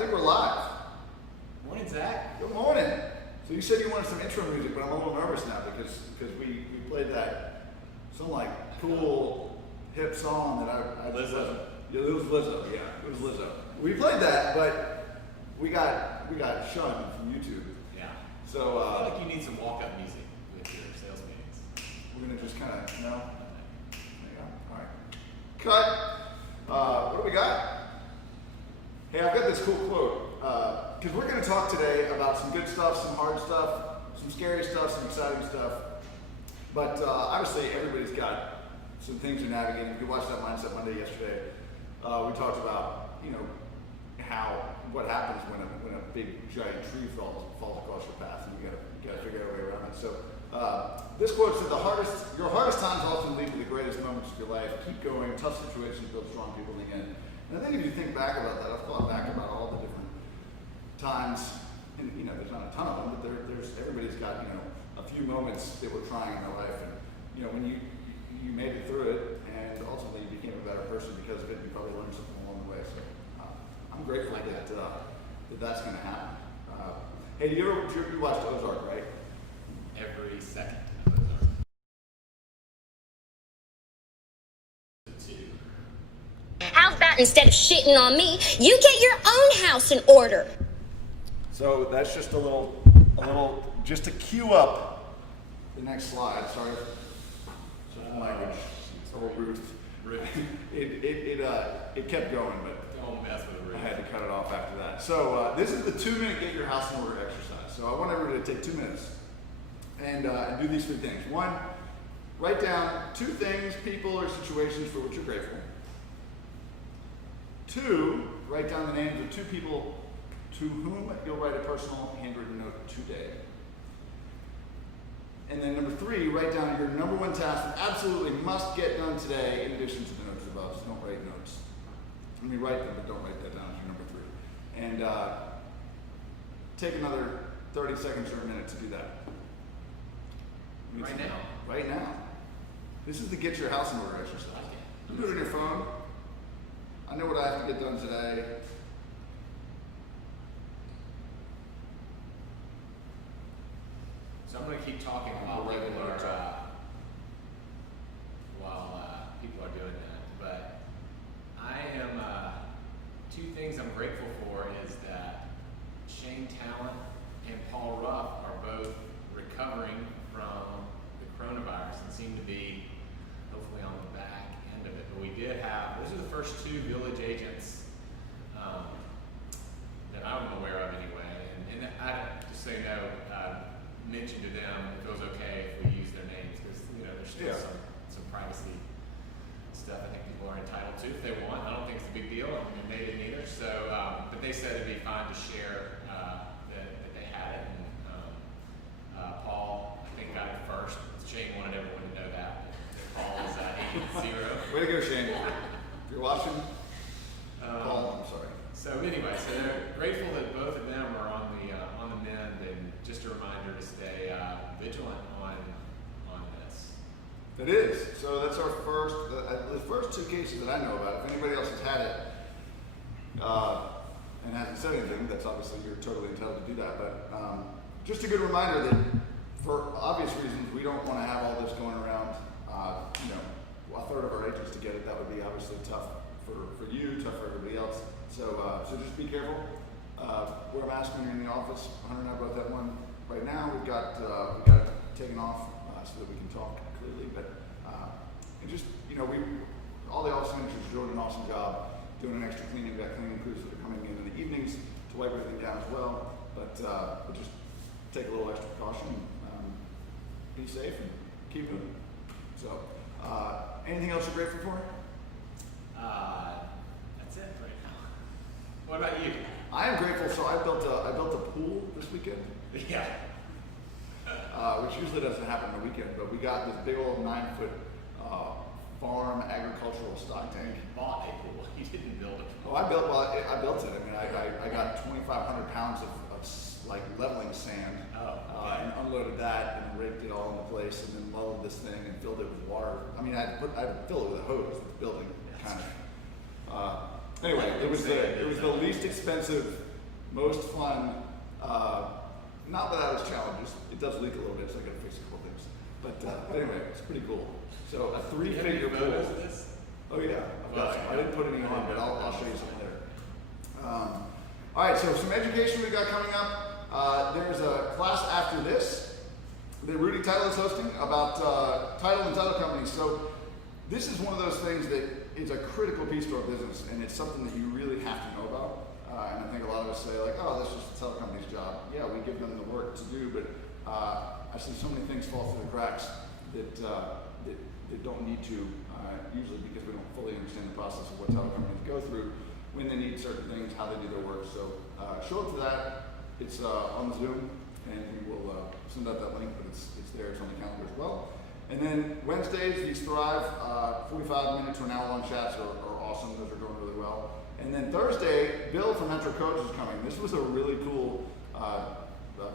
think we're live. Morning, Zach. Good morning. So you said you wanted some intro music, but I'm a little nervous now because we played some like cool hip song that I Lizzo. Yeah, it was Lizzo. Yeah, it was Lizzo. We played that, but we got shunned from YouTube. Yeah. So I feel like you need some walk-up music with your sales meetings. we're gonna just kind of There you go. All right. Cut. What do we got? Hey, I've got this cool quote, because we're going to talk today about some good stuff, some hard stuff, some scary stuff, some exciting stuff. But obviously, everybody's got some things they're navigating. If you watched that Mindset Monday yesterday, we talked about, what happens when a big giant tree falls across your path, and you got to figure out a way around it. So this quote said, your hardest times often lead to the greatest moments of your life. Keep going. Tough situations build strong people in the end. And I think if you think back about that, I've thought back about all the different times, and there's not a ton of them, but there's everybody's got a few moments that were trying in their life, and when you made it through it, and ultimately you became a better person because of it. You probably learned something along the way. So I'm grateful that that's going to happen. Hey, you watched Ozark, right? Every second of Ozark. How's about instead of shitting on me, you get your own house in order? So that's just a little, just to cue up the next slide. Sorry, language. It's a little Ruth. It kept going, but Don't mess with Ruth. I had to cut it off after that. So this is the 2-minute get your house in order exercise. So I want everybody to take 2 minutes and do these 3 things. 1, write down 2 things, people, or situations for which you're grateful. 2, write down the names of 2 people to whom you'll write a personal handwritten note today. And then number 3, write down your number 1 task that absolutely must get done today in addition to the notes above. So don't write notes. I mean, write them, but don't write that down as your number 3. And take another 30 seconds or a minute to do that. Right now? Right now. This is the get your house in order exercise. You do it on your phone. I know what I have to get done today. So I'm going to keep talking while people are doing that. But I am 2 things I'm grateful for is that Shane Talent and Paul Ruff are both recovering from the coronavirus and seem to be hopefully on the back end of it. But we did have, those are the first 2 village agents that I'm aware of anyway. And I, just so you know, mentioned to them if it was okay if we use their names because there's still some privacy stuff I think people are entitled to if they want. I don't think it's a big deal, and they didn't either. So, but they said it'd be fine to share that they had it. And Paul, I think, got it first. Shane wanted everyone to know that Paul is 8-0. Way to go, Shane. If you're watching, Paul, I'm sorry. So anyway, so they're grateful that both of them are on the mend, and just a reminder to stay vigilant on this. It is. So that's our the first 2 cases that I know about. If anybody else has had it and hasn't said anything, that's obviously you're totally entitled to do that. But just a good reminder that for obvious reasons, we don't want to have all this going around. A third of our agents to get it. That would be obviously tough for you, tough for everybody else. So just be careful. Wear a mask when you're in the office. Hunter and I both have one right now. We've got it taken off so that we can talk clearly. But and just all the office managers are doing an awesome job doing an extra cleaning. We've got cleaning crews that are coming in the evenings to wipe everything down as well. But we'll just take a little extra precaution. Be safe and keep moving. So anything else you're grateful for? That's it right now. What about you? I am grateful. So I built a pool this weekend. Yeah. Which usually doesn't happen on the weekend, but we got this big old 9-foot farm agricultural stock tank. You bought a pool. You didn't build a pool. Oh, I built it. I mean, I got 2,500 pounds of like leveling sand and unloaded that and raked it all into place and then leveled this thing and filled it with water. I mean, I'd fill it with a hose with building kind of. Anyway, it was the least expensive most fun, not without its challenges. It does leak a little bit, so I gotta fix a couple things. But anyway, it's pretty cool. So a Do you have any three-figure photos pool. of this? Oh yeah, I've got some. I didn't put any on, but I'll show you some later. All right, so some education we got coming up. There's a class after this that Rudy Title is hosting about title and title companies. So this is one of those things that is a critical piece to our business, and it's something that you really have to know about. And I think a lot of us say like, oh, that's just the title company's job. Yeah, we give them the work to do, but I see so many things fall through the cracks that don't need to, usually because we don't fully understand the process of what title companies go through when they need certain things, how they do their work. So show up for that. It's on Zoom, and we will send out that link, but it's there. It's on the calendar as well. And then Wednesdays, these Thrive 45-minute to an hour-long chats are awesome. Those are going really well. And then Thursday, Bill from Metro Coach is coming. This was a really cool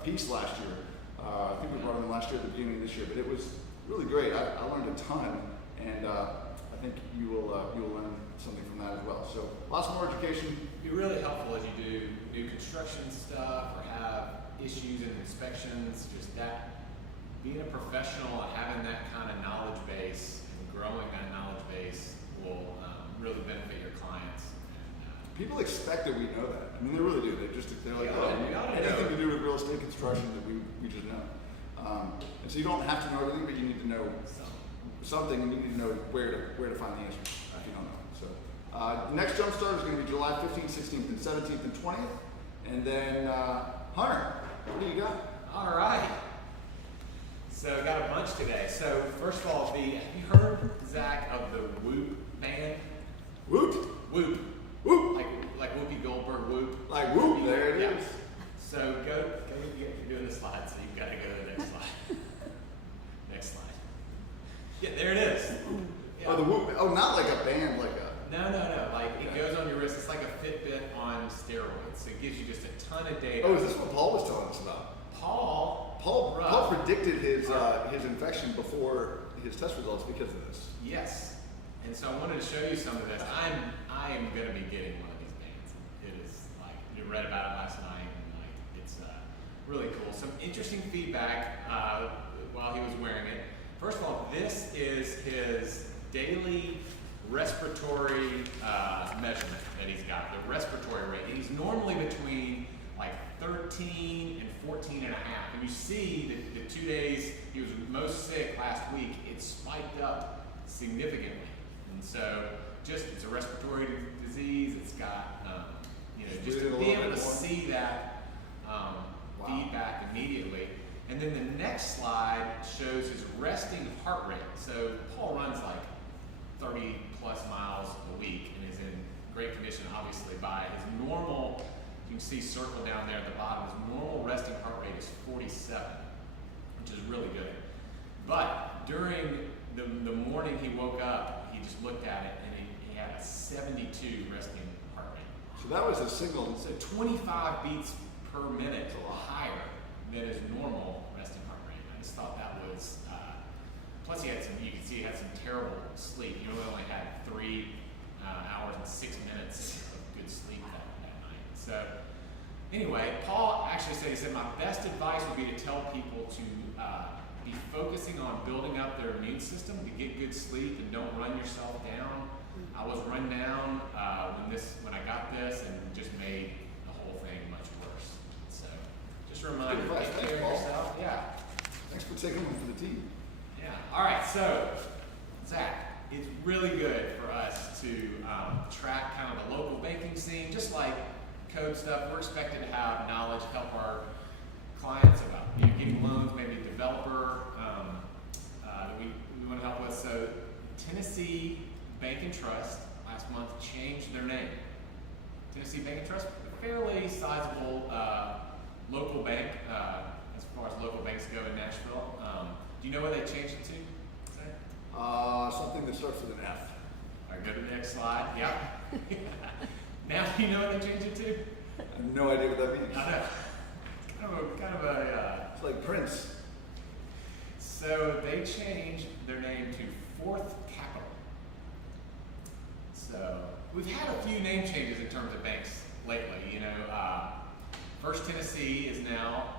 piece last year. I think we brought him in last year at the beginning of this year, but it was really great. I learned a ton, and I think you will learn something from that as well. So lots more education. It'd be really helpful as you do new construction stuff or have issues and inspections. Just that being a professional and having that kind of knowledge base and growing that knowledge base will really benefit your clients. People expect that we know that. I mean, they really do. They're like, Yeah, oh, you gotta anything know. to do with real estate construction that we just know. And so you don't have to know everything, but you need to know something, and you need to know where to find the answers if you don't know. So the next Jumpstart is going to be July 15th, 16th, and 17th, and 20th. And then Hunter, what do you got? All right. So got a bunch today. So first of all, have you heard, Zach, of the Whoop band? Whoop, Whoop. whoop, Like Whoopi Goldberg Whoop. like whoop. There it is. So you're doing the slide, so you've got to go to the next slide. Next slide. Yeah, there it is. Yeah. Oh, the whoop. Oh, not like a band, like a. No. Like it goes on your wrist. It's like a Fitbit on steroids. So it gives you just a ton of data. Oh, is this what Paul was telling us about? Paul predicted his infection before his test results because of this. Yes. And so I wanted to show you some of this. I am going to be getting one of these bands. It is like, you read about it last night, and like it's really cool. Some interesting feedback while he was wearing it. First of all, this is his daily respiratory measurement that he's got, the respiratory rate. And he's normally between like 13 and 14 and a half. And you see that the 2 days he was most sick last week, it spiked up significantly. And so it's a respiratory disease. It's got, just to be able to see that feedback immediately. And then the next slide shows his resting heart rate. So Paul runs like 30 plus miles a week and is in great condition, obviously, by his normal, you can see circle down there at the bottom, his normal resting heart rate is 47, which is really good. But during the morning he woke up, he just looked at it and he had a 72 resting heart rate. So that was a signal. So 25 beats per minute higher than his normal resting heart rate. I just thought that was, plus you can see he had some terrible sleep. He only had 3 hours and 6 minutes of good sleep that night. So anyway, Paul actually said, my best advice would be to tell people to be focusing on building up their immune system to get good sleep and don't run yourself down. I was run down when I got this and just made the whole thing much worse. So just a reminder, take care of yourself. Yeah. Thanks for taking one for the team. Yeah. All right. So Zach, it's really good for us to track kind of the local banking scene, just like code stuff. We're expected to have knowledge, help our clients about getting loans, maybe a developer that we want to help with. So Tennessee Bank and Trust last month changed their name. Tennessee Bank and Trust, a fairly sizable local bank as far as local banks go in Nashville. Do you know what they changed it to? Something that starts with an F. All right, go to the next slide. Yeah. Now do you know what they changed it to? I have no idea what that means. I know. Kind of a. It's like Prince. So they changed their name to Fourth Capital. So we've had a few name changes in terms of banks lately. First Tennessee is now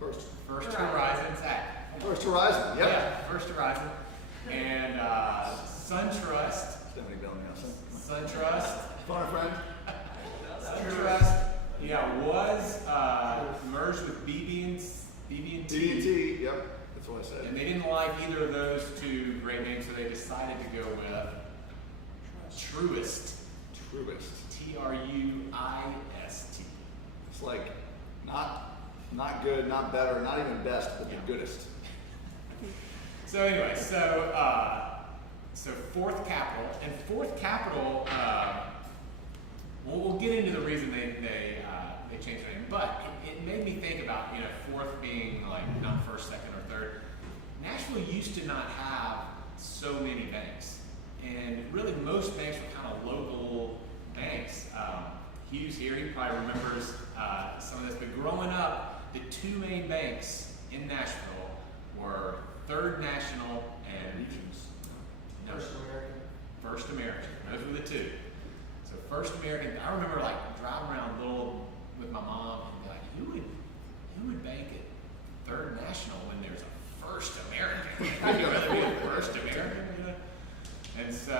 First Horizon. Zach. First Horizon, yep. Yeah, First Horizon. And SunTrust. Stephanie Bellingham. SunTrust. Phone a friend. SunTrust, was merged with BB&T. D&T, yep. That's what I said. And they didn't like either of those two great names, so they decided to go with Truist. Truist. Truist. It's like not good, not better, not even best, but the goodest. So anyway, so Fourth Capital, and Fourth Capital, we'll get into the reason they changed their name, but it made me think about, fourth being like not first, second, or third. Nashville used to not have so many banks, and really most banks were kind of local banks. Hughes here, he probably remembers some of this, but growing up, the two main banks in Nashville were Third National and Regions. First American. Those were the two. So First American, I remember like driving around with my mom and be like, who would bank at Third National when there's a First American? Would you rather be a First American? And so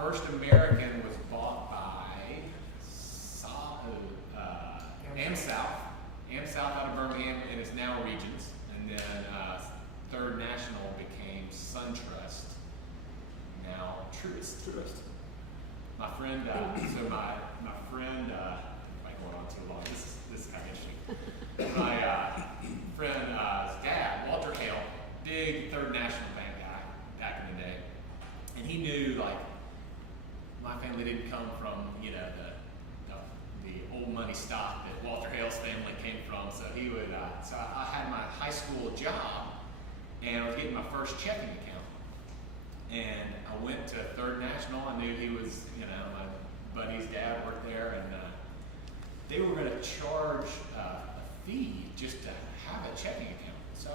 First American was bought by AmSouth out of Birmingham, and is now Regions. And then Third National became SunTrust, now Truist. My friend, my friend, I might go on too long. This is kind of interesting. My friend's dad, Walter Hale, big Third National Bank guy back in the day, and he knew like my family didn't come from the old money stock that Walter Hale's family came from. So he would. So I had my high school job, and I was getting my first checking account. And I went to Third National. I knew he was, my buddy's dad worked there, and they were going to charge a fee just to have a checking account. So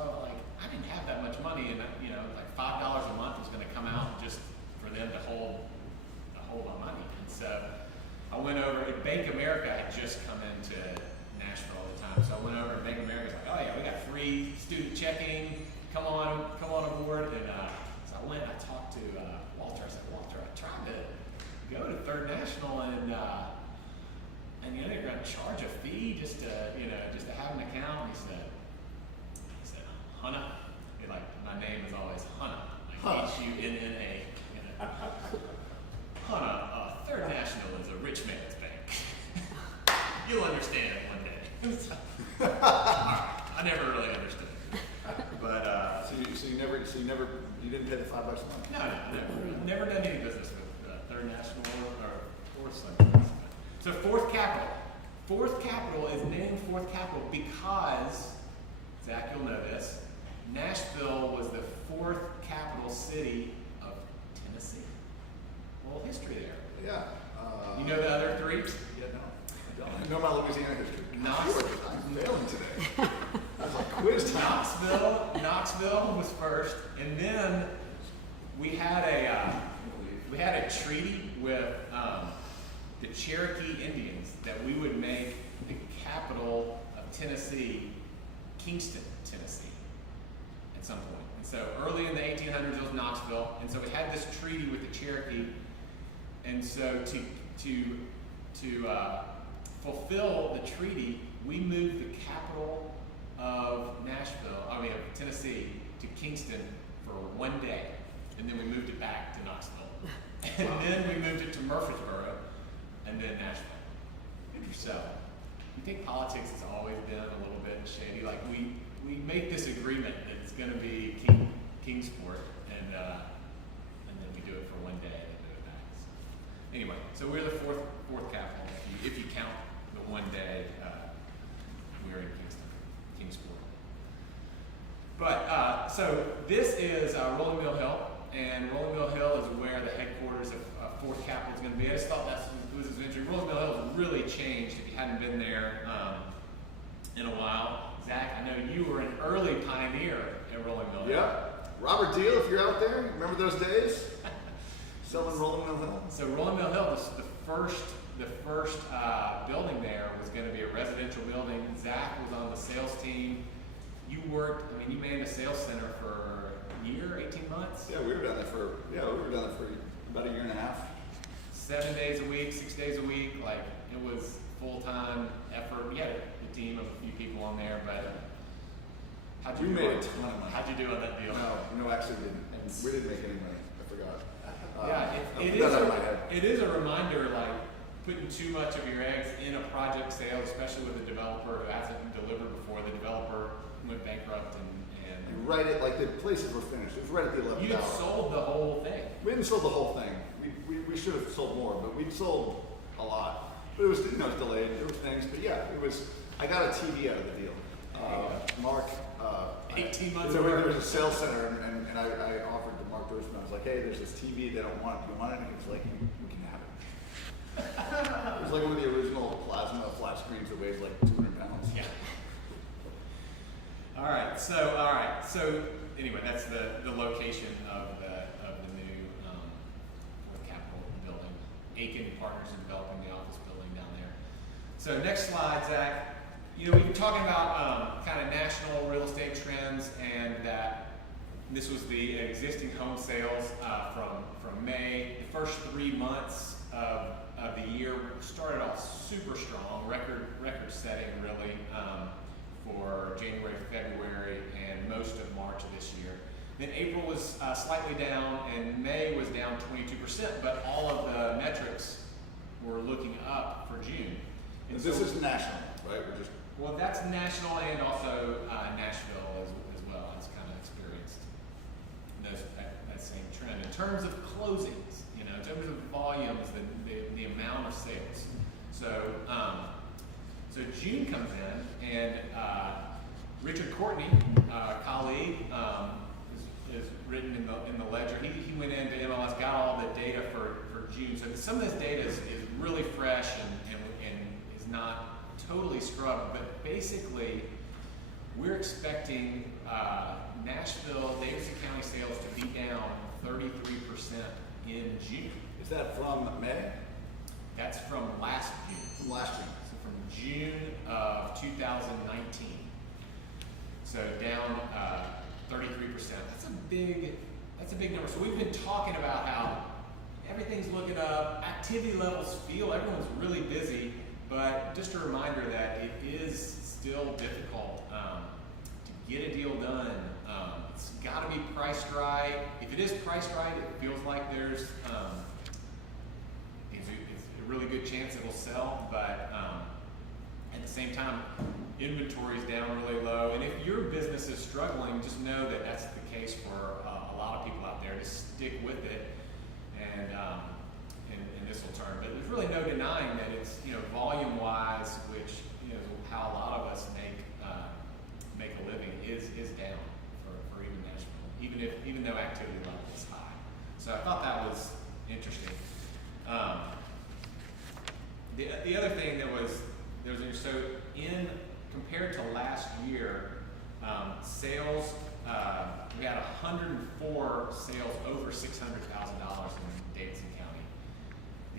I didn't have that much money, and like $5 a month was going to come out just for them to hold my money. And so I went over. Bank America had just come into Nashville at the time, so I went over, and Bank America was like, "Oh yeah, we got free student checking. Come on aboard." And so I went. I talked to Walter. I said, "Walter, I tried to go to Third National, and they're going to charge a fee just to have an account." And he said, "Hunna." Like my name is always Hunna, like Hunna. Hunna, Third National is a rich man's bank. You'll understand it one day. I never really understood. But you didn't pay the $5 a month? No, never done any business with Third National or SunTrust. So Fourth Capital is named Fourth Capital because, Zach, you'll know this, Nashville was the fourth capital city of Tennessee. A little history there. Yeah. You know the other three? Yeah, no. I don't. I know my Louisiana history. I'm failing today. I was like, quiz time. Knoxville was first, and then we had a treaty with the Cherokee Indians that we would make the capital of Tennessee, Kingston, Tennessee, at some point. And so early in the 1800s, it was Knoxville, and so we had this treaty with the Cherokee, and so to fulfill the treaty, we moved the capital of Tennessee to Kingston for one day, and then we moved it back to Knoxville, and then we moved it to Murfreesboro, and then Nashville. So, you think politics has always been a little bit shady? Like we make this agreement that it's going to be Kingsport, and then we do it for one day and then move it back. So, anyway, so we're the fourth capital if you count the one day we're in Kingsport. But so this is Rolling Mill Hill, and Rolling Mill Hill is where the headquarters of Fourth Capital is going to be. I just thought that was interesting. Rolling Mill Hill has really changed if you hadn't been there in a while. Zach, I know you were an early pioneer at Rolling Mill Hill. Yeah. Robert Deal, if you're out there, remember those days? Selling Rolling Mill Hill? So Rolling Mill Hill was the first building there was going to be a residential building. Zach was on the sales team. You manned a sales center for a year, 18 months? Yeah, we were down there for about a year and a half. 7 days a week, 6 days a week, like it was full-time effort. We had a team of a few people on there, but We made a ton of money. How'd you do on that deal? No, actually didn't. We didn't make any money. I forgot. It is a reminder, like putting too much of your eggs in a project sale, especially with a developer who hasn't delivered before. The developer went bankrupt and right at, like, the places were finished. It was right at the 11th hour. you had sold the whole thing. We didn't sold the whole thing. We should have sold more, but we sold a lot. But it was, it was delayed. There were things, but yeah, it was. I got a TV out of the deal. Mark. 18 months. There was a sales center, and I offered to Mark Grossman. I was like, hey, there's this TV they don't want. Do you want it? And he was like, we can have it. It was like one of the original plasma flat screens that weighs like 200 pounds. Yeah. All right. So anyway, that's the location of the new Fourth Capitol building. Aiken Partners in developing the office building down there. So next slide, Zach. We've been talking about kind of national real estate trends, and that this was the existing home sales from May. The first 3 months of the year started off super strong, record setting really for January, February, and most of March of this year. Then April was slightly down, and May was down 22%, but all of the metrics were looking up for June. And this is national, right? Well, that's national, and also Nashville as well has kind of experienced that same trend. In terms of closings, in terms of volumes, the amount of sales. So June comes in, and Richard Courtney, colleague, is written in the ledger. He went into MLS, got all the data for June. So some of this data is really fresh and is not totally scrubbed, but basically we're expecting Nashville, Davidson County sales to be down 33% in June. Is that from May? That's from last June. From last June. So from June of 2019. So down 33%. That's a big number. So we've been talking about how everything's looking up, activity levels everyone's really busy. But just a reminder that it is still difficult to get a deal done. It's got to be priced right. If it is priced right, it feels like there's it's a really good chance it will sell. But at the same time, inventory is down really low. And if your business is struggling, just know that that's the case for a lot of people out there. Just stick with it, and this will turn. But there's really no denying that it's, volume-wise, which is how a lot of us make a living, is down for even Nashville, even though activity level is high. So I thought that was interesting. The other thing there was compared to last year, sales, we had 104 sales over $600,000 in Davidson County.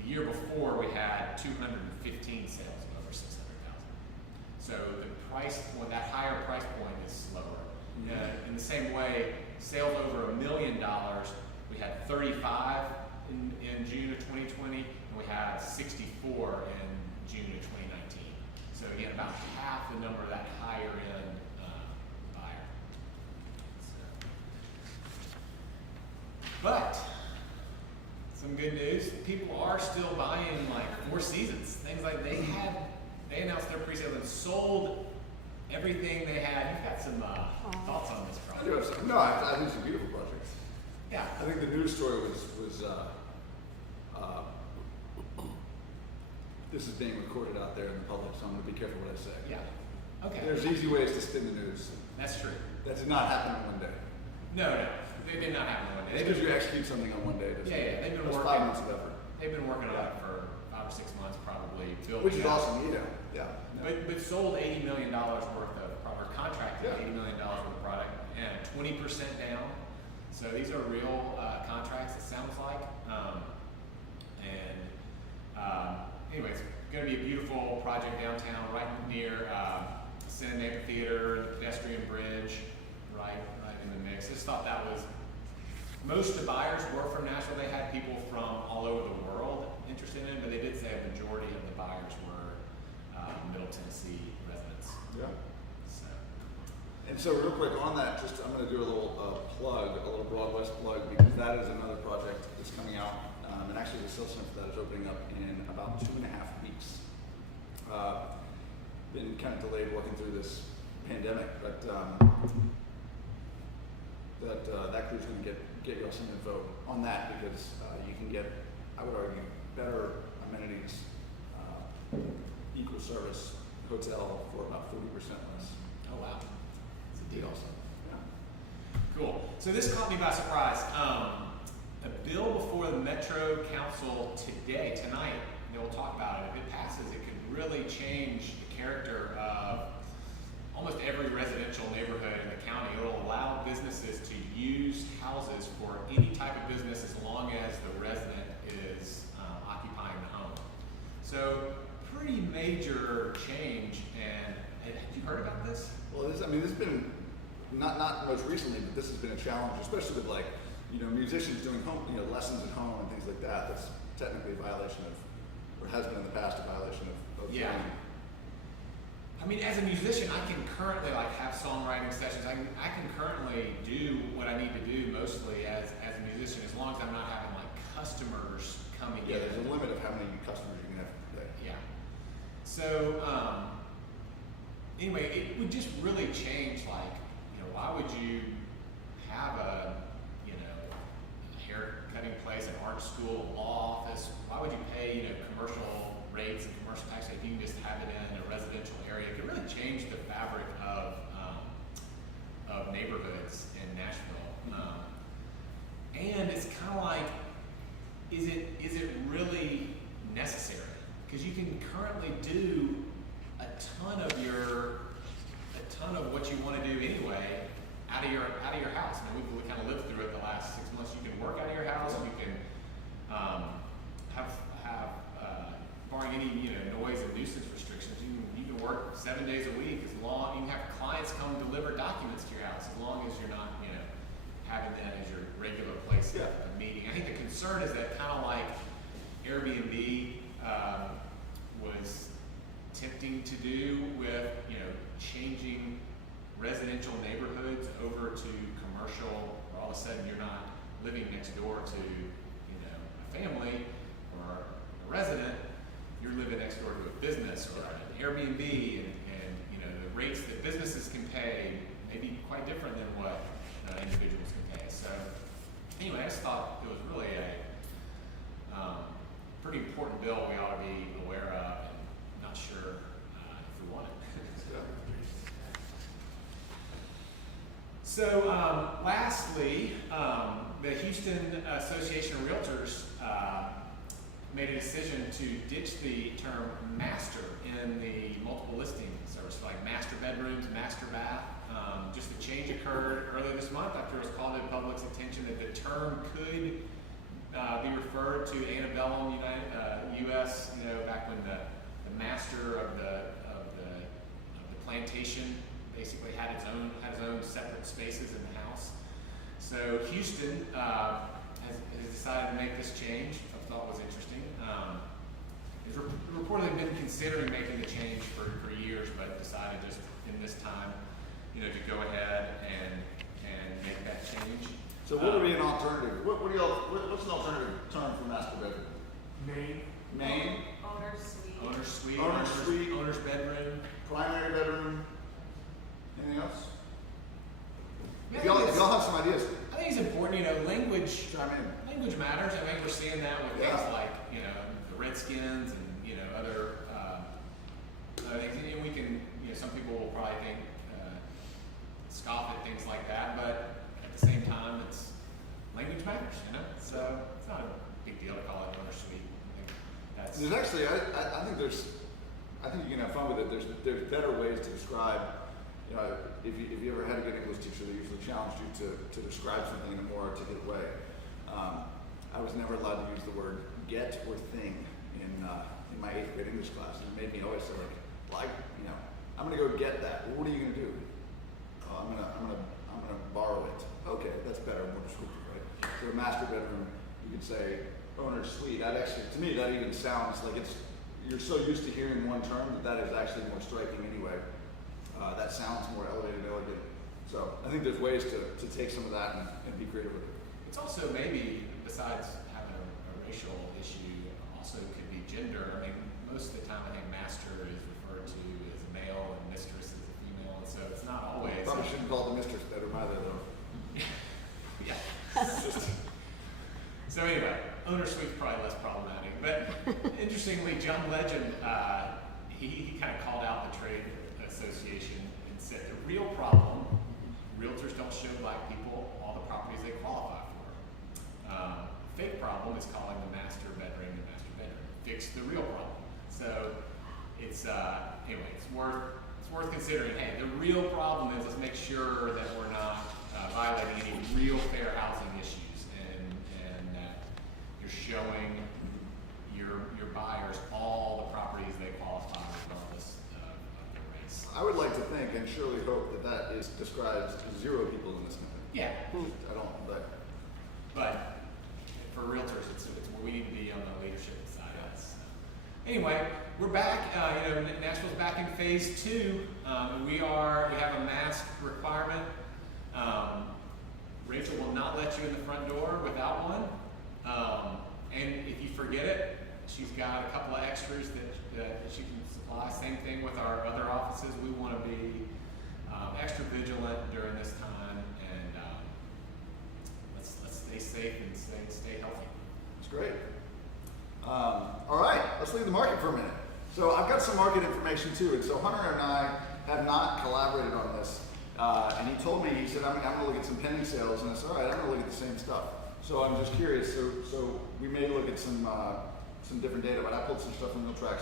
The year before, we had 215 sales of over 600,000. So the price point, that higher price point, is slower. In the same way, sales over $1 million, we had 35 in June of 2020, and we had 64 in June of 2019. So again, about half the number of that higher end buyer. But some good news, people are still buying like Four Seasons. Things like they announced their pre-sale and sold everything they had. You've got some thoughts on this project? I do have some. No, I think it's a beautiful project. Yeah. I think the news story was this is being recorded out there in the public, so I'm going to be careful what I say. Yeah. Okay. There's easy ways to spin the news. That's true. That did not happen in one day. No, they did not happen in one day. It's because you execute something on one day. Yeah. They've been working. 5 months of effort. They've been working on it for 5 or 6 months, probably. Which is awesome, yeah. But sold $80 million worth of, or contracted $80 million worth of product, and 20% down. So these are real contracts, it sounds like. anyway, it's going to be a beautiful project downtown, right near Senate Amphitheater, the pedestrian bridge, right in the mix. Just thought that was, most of the buyers were from Nashville. They had people from all over the world interested in it, but they did say a majority of the buyers were Middle Tennessee residents. Yeah. So. And so real quick on that, just I'm going to do a little plug, a little Broad West plug, because that is another project that's coming out. And actually the sales center for that is opening up in about 2.5 weeks. Been kind of delayed working through this pandemic, but that crew's going to get you all some info on that, because you can get, I would argue, better amenities, equal service hotel for about 40% less. Oh wow, it's a deal. Awesome. Yeah. Cool. So this caught me by surprise. A bill before the Metro Council tonight, and we'll talk about it. If it passes, it could really change the character of almost every residential neighborhood in the county. It'll allow businesses to use houses for any type of business as long as the resident is occupying the home. So pretty major change. And have you heard about this? Well, this has been not most recently, but this has been a challenge, especially with musicians doing home, lessons at home and things like that. That's technically a violation of, or has been in the past, a violation of yeah. zoning. I mean, as a musician, I can currently have songwriting sessions. I can currently do what I need to do mostly as a musician, as long as I'm not having customers coming in. Yeah, there's a limit of how many customers you can have per day. Yeah. So anyway, it would just really change. Why would you have a hair cutting place, an art school, a law office? Why would you pay commercial rates and commercial tax if you can just have it in a residential area? It could really change the fabric of neighborhoods in Nashville. And it's kind of like, is it really necessary? Because you can currently do a ton of what you want to do anyway out of your house. Now we kind of lived through it the last 6 months. You can work out of your house. You can have barring any noise and nuisance restrictions. You can work 7 days a week as long. You can have clients come deliver documents to your house as long as you're not having that as your regular place of meeting. I think the concern is that kind of like Airbnb was tempting to do with changing residential neighborhoods over to commercial, where all of a sudden you're not living next door to a family or a resident, you're living next door to a business or an Airbnb, and the rates that businesses can pay may be quite different than what individuals can pay. So anyway, I just thought it was really a pretty important bill we ought to be aware of, and not sure if we want it. So lastly, the Houston Association of Realtors made a decision to ditch the term master in the multiple listing service, like master bedrooms, master bath. Just a change occurred earlier this month after it was called to the public's attention that the term could be referred to antebellum U.S. Back when the master of the plantation basically had its own separate spaces in the house. So Houston has decided to make this change. I thought was interesting. It's reportedly been considering making the change for years, but decided just in this time, to go ahead and make that change. So what would be an alternative? What's an alternative term for master bedroom? Main. Owner's suite. Owner's suite. Owner's bedroom. Primary bedroom. Anything else? Yeah, If y'all have some ideas. I think it's important, language. Chime in. Language matters. I think we're seeing that with things like, the Redskins and other things. And we can, some people will probably think scoff at things like that, but at the same time, it's language matters. So it's not a big deal to call it owner suite. I think There's actually, I think you can have fun with it. There's better ways to describe. If you ever had a good English teacher, they usually challenged you to describe something in a more articulate way. I was never allowed to use the word get or thing in in my 8th grade English class, and it made me always say like, I'm gonna go get that. Well, what are you gonna do? Oh, I'm gonna borrow it. Okay, that's better, more descriptive, right? So a master bedroom, you could say owner's suite. That actually, to me, that even sounds like you're so used to hearing one term that is actually more striking anyway. That sounds more elevated, elegant. So I think there's ways to take some of that and be creative with it. It's also maybe, besides having a racial issue, also could be gender. I mean, most of the time I think master is referred to as a male and mistress is a female, and so it's not always. Probably shouldn't call the mistress bedroom either, though. Yeah. So anyway, owner suite's probably less problematic. But interestingly, John Legend, he kind of called out the trade association and said the real problem, realtors don't show black people all the properties they qualify for. Fake problem is calling the master bedroom the master bedroom. Fix the real problem. So it's anyway, it's worth considering. Hey, the real problem is let's make sure that we're not violating any real fair housing issues, and that you're showing your buyers all the properties they qualify regardless of their race. I would like to think and surely hope that describes 0 people in this country. Yeah. I don't, But for realtors, it's where we need to be on the leadership side of this. Anyway, we're back. Nashville's back in phase 2. We have a mask requirement. Rachel will not let you in the front door without one. And if you forget it, she's got a couple of extras that she can supply. Same thing with our other offices. We want to be extra vigilant during this time, and let's stay safe and stay healthy. That's great. All right, let's leave the market for a minute. So I've got some market information too, and so Hunter and I have not collaborated on this. And he told me, he said, I'm going to look at some pending sales, and I said, all right, I'm going to look at the same stuff. So I'm just curious. So we may look at some different data, but I pulled some stuff from Realtrax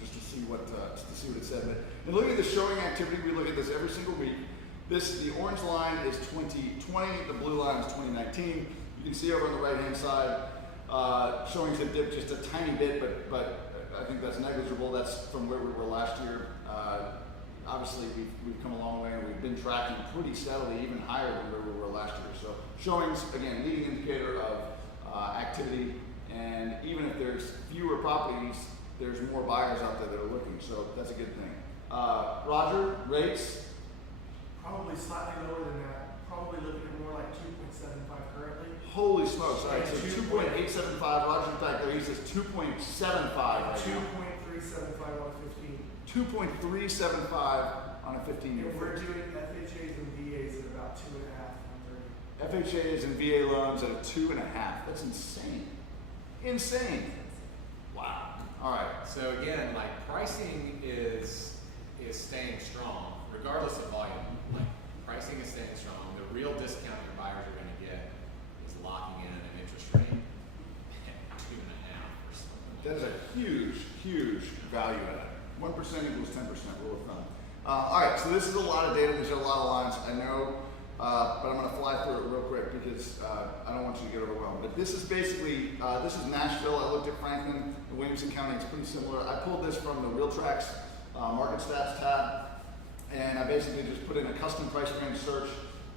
just to see what it said. But and looking at the showing activity, we look at this every single week. The orange line is 2020, the blue line is 2019. You can see over on the right-hand side, showings have dipped just a tiny bit, but I think that's negligible. That's from where we were last year. Obviously, we've come a long way, and we've been tracking pretty steadily, even higher than where we were last year. So showings, again, leading indicator of activity, and even if there's fewer properties, there's more buyers out there that are looking, so that's a good thing. Roger, rates? Probably slightly lower than that. Probably looking at more like 2.75 currently. Holy smokes, all right, so 2.875, Roger's back there, he says 2.75 right 2.375 on 15. 2.375 on a 15-year. And we're doing FHAs and VAs at about 2.5 on 30. FHAs and VA loans at a 2.5. That's insane. Insane. Wow. All right. So again, like pricing is staying strong, regardless of volume. Like pricing is staying strong. The real discount your buyers are going to get is locking in an interest rate at 2.5 or something. That is a huge value add. 1% equals 10% rule of thumb. All right, so this is a lot of data. These are a lot of lines. I know, but I'm going to fly through it real quick because I don't want you to get overwhelmed. But this is basically, this is Nashville. I looked at Franklin and Williamson County. It's pretty similar. I pulled this from the Realtrax Market Stats tab, and I basically just put in a custom price range search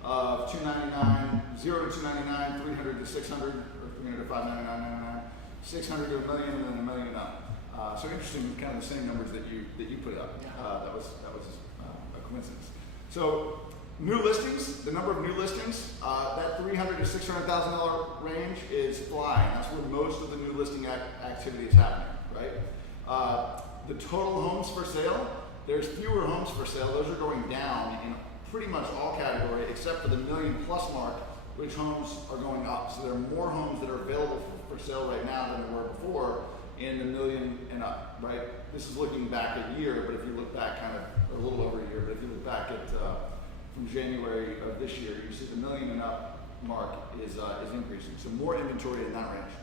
of 299, 0 to 299, 300 to 600, or 300 to 599.99, 600 to a million, and then a million and up. So interesting, kind of the same numbers that you put up. That was a coincidence. So new listings, the number of new listings, that $300,000 to $600,000 range is flying. That's where most of the new listing activity is happening, right? The total homes for sale, there's fewer homes for sale. Those are going down in pretty much all categories except for the million plus mark, which homes are going up. So there are more homes that are available for sale right now than there were before in the million and up, right? This is looking back a year, but if you look back kind of, or a little over a year, but if you look back at from January of this year, you see the million and up mark is increasing. So more inventory in that range.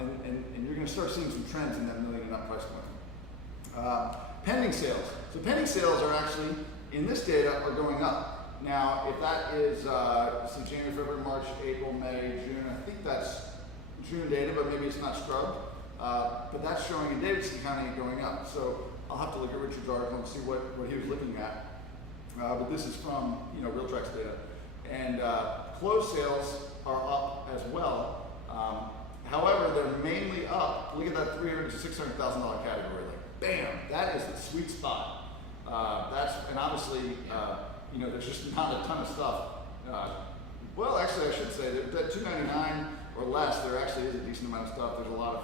And you're gonna start seeing some trends in that million and up price point. Pending sales. So pending sales are actually, in this data, are going up. Now, if that is, so January, February, March, April, May, June, I think that's June data, but maybe it's not scrubbed. but that's showing in Davidson County going up. So I'll have to look at Richard's article and see what he was looking at. But this is from RealTrack's data, and closed sales are up as well. However, they're mainly up. Look at that $300,000 to $600,000 category. Like, bam, that is the sweet spot. And obviously, there's just not a ton of stuff. Well, actually, I should say that $299 or less, there actually is a decent amount of stuff. There's a lot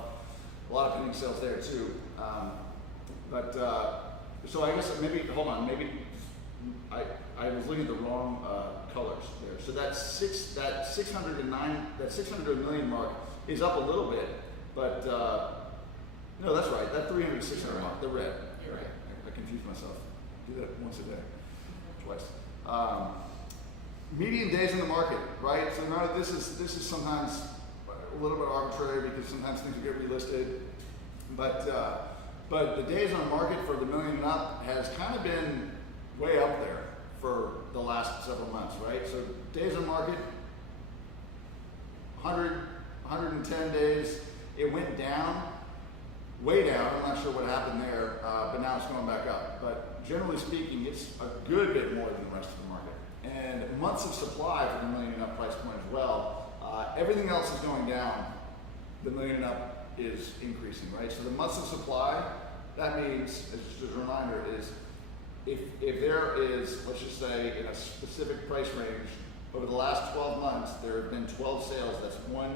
of pending sales there too. So I guess maybe I was looking at the wrong colors there. So that 600 million mark is up a little bit, but no, that's right. That 300 to 600 mark, the red. You're right. I confused myself. I do that once a day, twice. Median days in the market, right? So now this is sometimes a little bit arbitrary because sometimes things will get relisted, but the days on the market for the million and up has kind of been way up there for the last several months, right? So days on market, 110 days. It went down, way down. I'm not sure what happened there, but now it's going back up. But generally speaking, it's a good bit more than the rest of the market. And months of supply for the million and up price point as well. Everything else is going down. The million and up is increasing, right? So the months of supply, that means, just as a reminder, is if there is, let's just say, in a specific price range, over the last 12 months, there have been 12 sales. That's one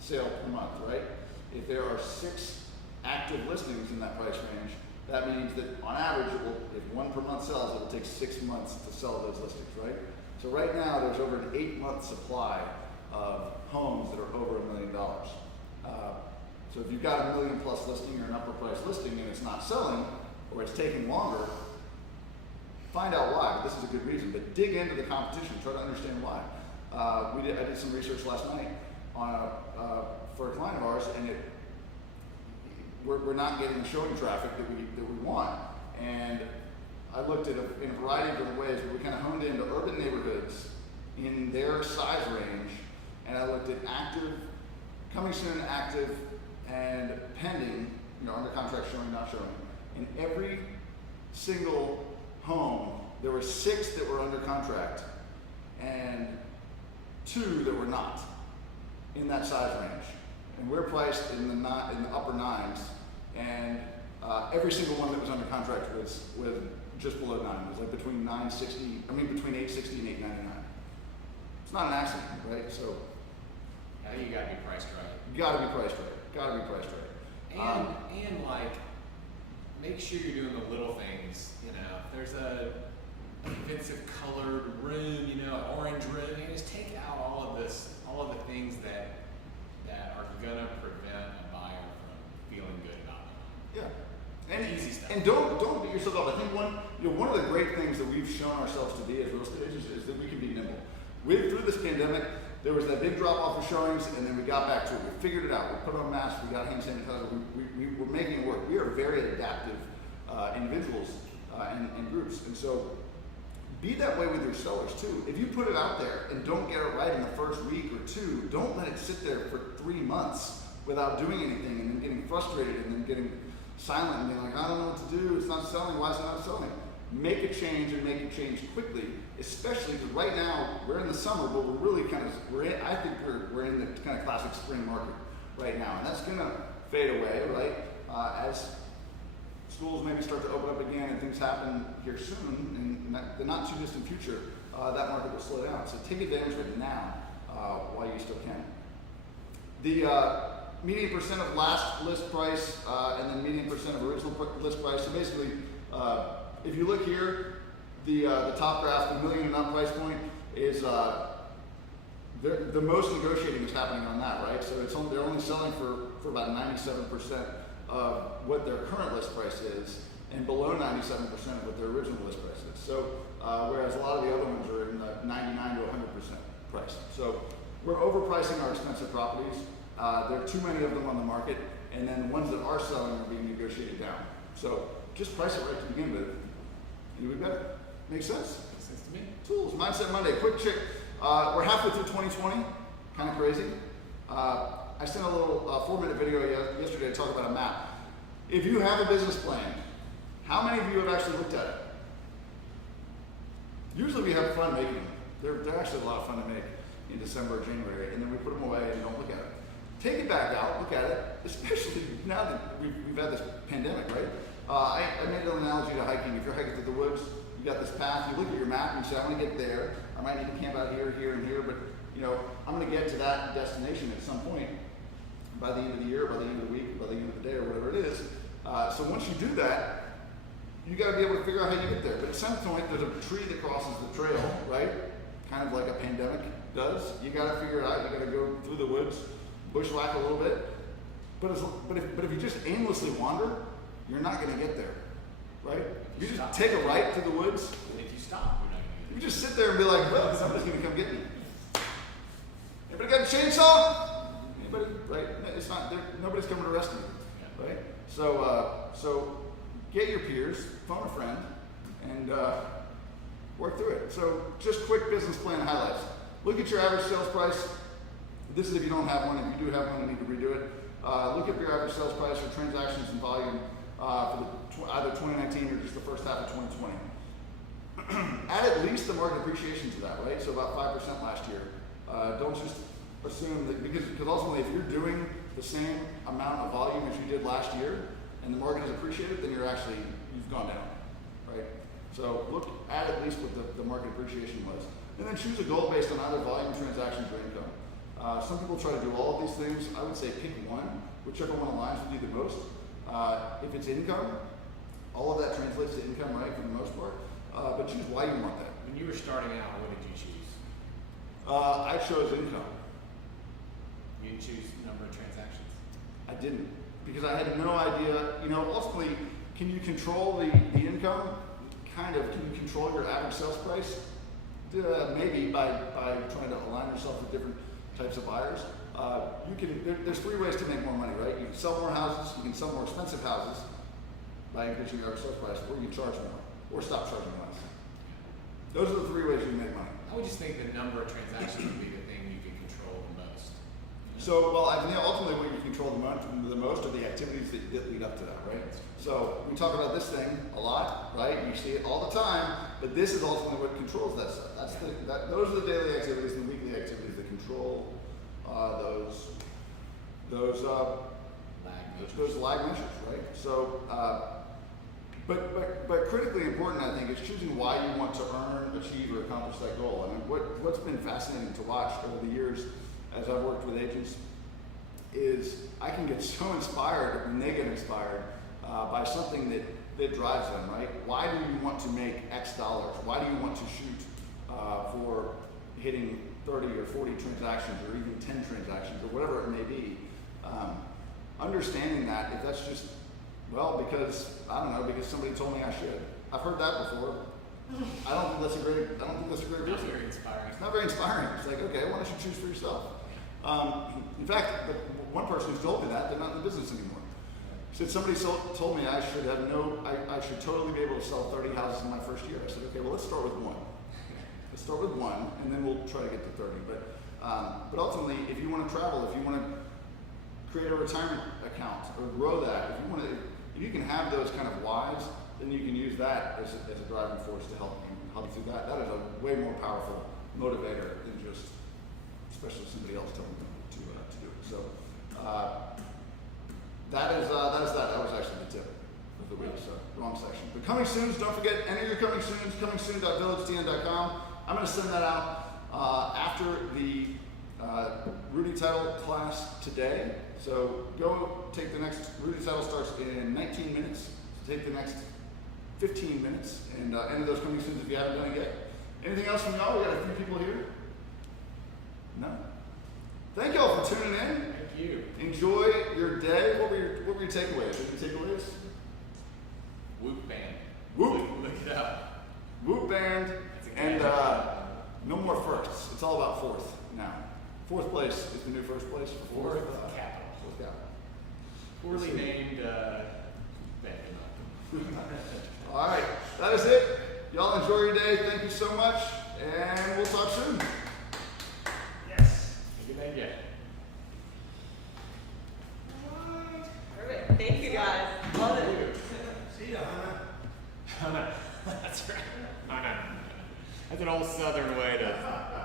sale per month, right? If there are 6 active listings in that price range, that means that on average, if one per month sells, it will take 6 months to sell those listings, right? So right now, there's over an 8-month supply of homes that are over $1 million. So if you've got a million plus listing or an upper price listing and it's not selling, or it's taking longer, find out why. But this is a good reason. But dig into the competition. Try to understand why. I did some research last night on for a client of ours, and we're not getting the showing traffic that we want. And I looked at in a variety of different ways, but we kind of honed into urban neighborhoods in their size range, and I looked at active, coming soon, active, and pending, under contract, showing, not showing. In every single home, there were 6 that were under contract and 2 that were not in that size range. And we're priced in the upper 9s, and every single one that was under contract was just below 9. It was like between 860 and 899. It's not an accident, right? So Now you gotta be priced right. you gotta be priced right. Gotta be priced right. And like, make sure you're doing the little things. If there's an offensive colored room, an orange room, just take out all of the things that are gonna prevent a buyer from feeling good about it. Yeah. And easy stuff. And don't beat yourself up. I think one of the great things that we've shown ourselves to be as real estate agents is that we can be nimble. Through this pandemic, there was that big drop off of showings, and then we got back to it. We figured it out. We put on masks. We got hand sanitizer. We were making it work. We are very adaptive individuals and groups, and so be that way with your sellers too. If you put it out there and don't get it right in the first week or 2, don't let it sit there for 3 months without doing anything, and then getting frustrated, and then getting silent and being like, I don't know what to do. It's not selling. Why is it not selling? Make a change, and make it change quickly. Especially because right now we're in the summer, but we're really I think we're in the kind of classic spring market right now, and that's gonna fade away, right? As schools maybe start to open up again and things happen here soon, in the not too distant future, that market will slow down. So take advantage of it now while you still can. The median percent of last list price and then median percent of original list price. So basically, if you look here, the top graph, the million and up price point is the most negotiating is happening on that, right? So they're only selling for about 97% of what their current list price is, and below 97% of what their original list price is. So whereas a lot of the other ones are in the 99 to 100% price. So we're overpricing our expensive properties. There are too many of them on the market, and then the ones that are selling are being negotiated down. So just price it right to begin with, and we better. Makes sense? Makes sense to me. Tools, Mindset Monday, quick check. We're halfway through 2020, kind of crazy. I sent a little 4-minute video yesterday to talk about a map. If you have a business plan, how many of you have actually looked at it? Usually we have fun making them. They're actually a lot of fun to make in December or January, and then we put them away and don't look at it. Take it back out, look at it, especially now that we've had this pandemic, right? I made an analogy to hiking. If you're hiking through the woods, you got this path, you look at your map and you say, I want to get there. I might need to camp out here, here, and here, but I'm going to get to that destination at some point by the end of the year, by the end of the week, by the end of the day, or whatever it is. So once you do that, you got to be able to figure out how you get there. But at some point, there's a tree that crosses the trail, right? Kind of like a pandemic does. You got to figure it out. You got to go through the woods, bushwhack a little bit. But if you just aimlessly wander, you're not going to get there, right? You just take a right through the woods. And if you stop, you're not going to You just sit there and be like, well, somebody's going to come get me. Anybody got a chainsaw? Anybody? Right? It's not. Nobody's coming to arrest me, right? So get your peers, phone a friend, and work through it. So just quick business plan highlights. Look at your average sales price. This is if you don't have one. If you do have one, you need to redo it. Look at your average sales price for transactions and volume for either 2019 or just the first half of 2020. Add at least the market appreciation to that, right? So about 5% last year. Don't just assume that, because ultimately if you're doing the same amount of volume as you did last year and the market has appreciated, then you've gone down, right? So add at least what the market appreciation was. And then choose a goal based on either volume, transactions, or income. Some people try to do all of these things. I would say pick one, whichever one aligns with you the most. If it's income, all of that translates to income, right, for the most part. But choose why you want that. When you were starting out, what did you choose? I chose income. You didn't choose number of transactions? I didn't, because I had no idea. Ultimately, can you control the income? Kind of. Can you control your average sales price? Maybe by trying to align yourself with different types of buyers. There's 3 ways to make more money, right? You can sell more houses, you can sell more expensive houses by increasing your average sales price, or you can charge more, or stop charging less. Those are the 3 ways you can make money. I would just think the number of transactions would be the thing you can control the most. So, I think ultimately what you control the most are the activities that lead up to that, right? So we talk about this thing a lot, right? You see it all the time, but this is ultimately what controls that stuff. Those are the daily activities and the weekly activities that control those lag measures, right? So, but critically important, I think, is choosing why you want to earn, achieve, or accomplish that goal. I mean, what's been fascinating to watch over the years as I've worked with agents is I can get so inspired when they get inspired by something that drives them, right? Why do you want to make X dollars? Why do you want to shoot for hitting 30 or 40 transactions or even 10 transactions or whatever it may be? Understanding that, if that's just, because somebody told me I should. I've heard that before. I don't think that's a great reason. Not very inspiring. It's not very inspiring. It's like, okay, why don't you choose for yourself? In fact, one person who's told me that, they're not in the business anymore. Said somebody told me I should totally be able to sell 30 houses in my first year. I said, okay, well, let's start with one. Let's start with one, and then we'll try to get to 30. But ultimately, if you want to travel, if you want to create a retirement account or grow that, if you can have those kind of whys, then you can use that as a driving force to help you through that. That is a way more powerful motivator than just, especially somebody else telling them to do it. So that is that. That was actually the tip of the week. So wrong section. But coming soons, don't forget, enter your coming soons, comingsoon.villagetn.com. I'm going to send that out after the Rudy Title class today. So go take the next, Rudy Title starts in 19 minutes. So take the next 15 minutes and enter those coming soon if you haven't done it yet. Anything else from y'all? We got a few people here. No? Thank y'all for tuning in. Thank you. Enjoy your day. What were your takeaways? Any takeaways? Whoop band. Whoop. Look it up. Whoop band. And no more firsts. It's all about fourth now. Fourth place is the new first place. Fourth capital. Fourth capital. Poorly named band. All right. That is it. Y'all enjoy your day. Thank you so much. And we'll talk soon. Yes. Good night, yeah. No, no. That's right. No, no. That's an old Southern way to